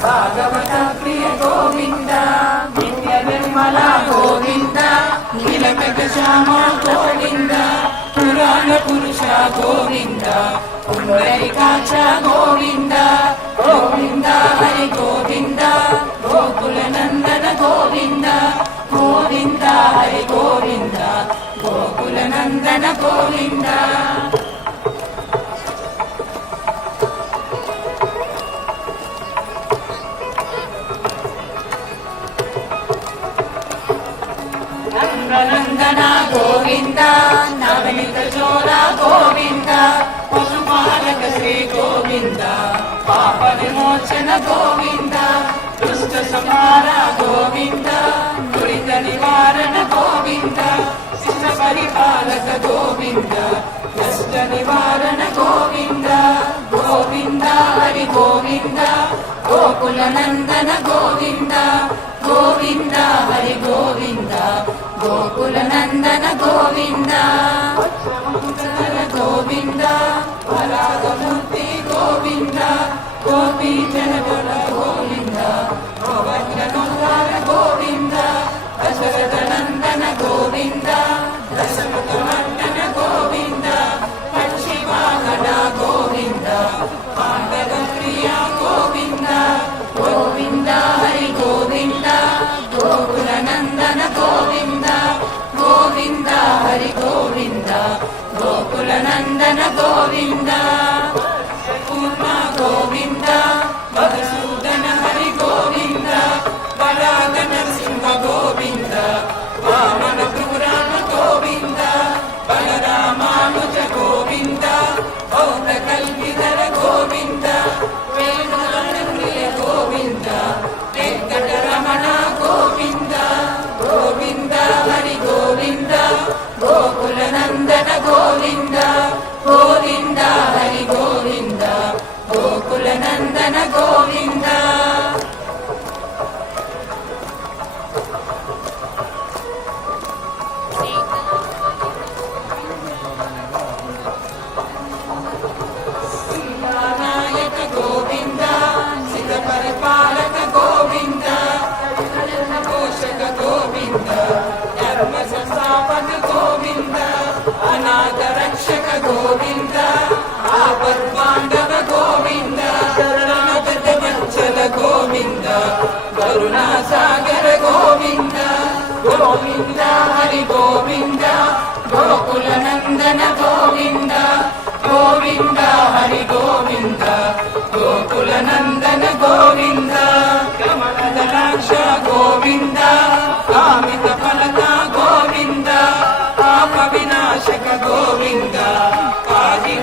భాగవత ప్రియ గోవింద నిత్య నిర్మల గోవింద నీలకట శ్యామ గోవింద పురాణ పురుష గోవింద పుండరీకాక్ష గోవింద గోవింద హరి గోవింద గోకుల నందన గోవింద గోవింద హరి గోవింద గోకుల నందన గోవింద నందన గోవింద నవనిత చోర గోవింద పశుపాలక శ్రీ గోవింద పాప విమోచన గోవింద దుష్ట సంహార గోవింద దురిత నివారణ గోవింద శిష్ట పరిపాలక గోవింద కష్ట నివారణ గోవింద గోవింద హరి గోవింద గోకుల నందన గోవింద గోవింద హరి గోవింద గోకుల నందన గోవింద గోవింద పరాగమూర్తి గోవింద గోపీ జనగణ గోవింద గోవర్ధనోద్ధార గోవింద దశరథ నందన గోవింద దశముఖ మండన గోవింద పక్షి వాహన గోవింద పాండవ ప్రియ గోవింద గోవింద హరి గోవింద గోకుల నందన గోవింద గోవింద హరి గోవింద గోకుల నందన గోవింద పూర్ణ గోవింద మధుసూదన హరి గోవింద వరాగ నరసింహ గోవింద వామన పురాణ గోవింద బలరామానుజ గోవింద భౌత కల్పిధర గోవింద వేణుగాన ప్రియ గోవింద వెంకటరమణ గోవింద గోవింద హరి గోవింద గోకుల నందన గోవింద గోవింద హరి గోవింద గోకుల నందన గోవింద నాయక గోవింద సిద్ధ పరిపాలక గోవింద పోషక గోవింద ధర్మ సంస్థాపక గోవింద అనాథ రక్షక గోవింద ఆపద్బాంధవ గోవింద శరణాగత వత్సల గోవింద కరుణా సాగర గోవింద గోవింద హరి గోవింద గోకుల నందన గోవింద గోవింద హరి గోవింద గోకుల నందన గోవింద కమలదలాక్ష గోవింద కామిత ఫలద గోవింద పాప వినాశక గోవింద కాది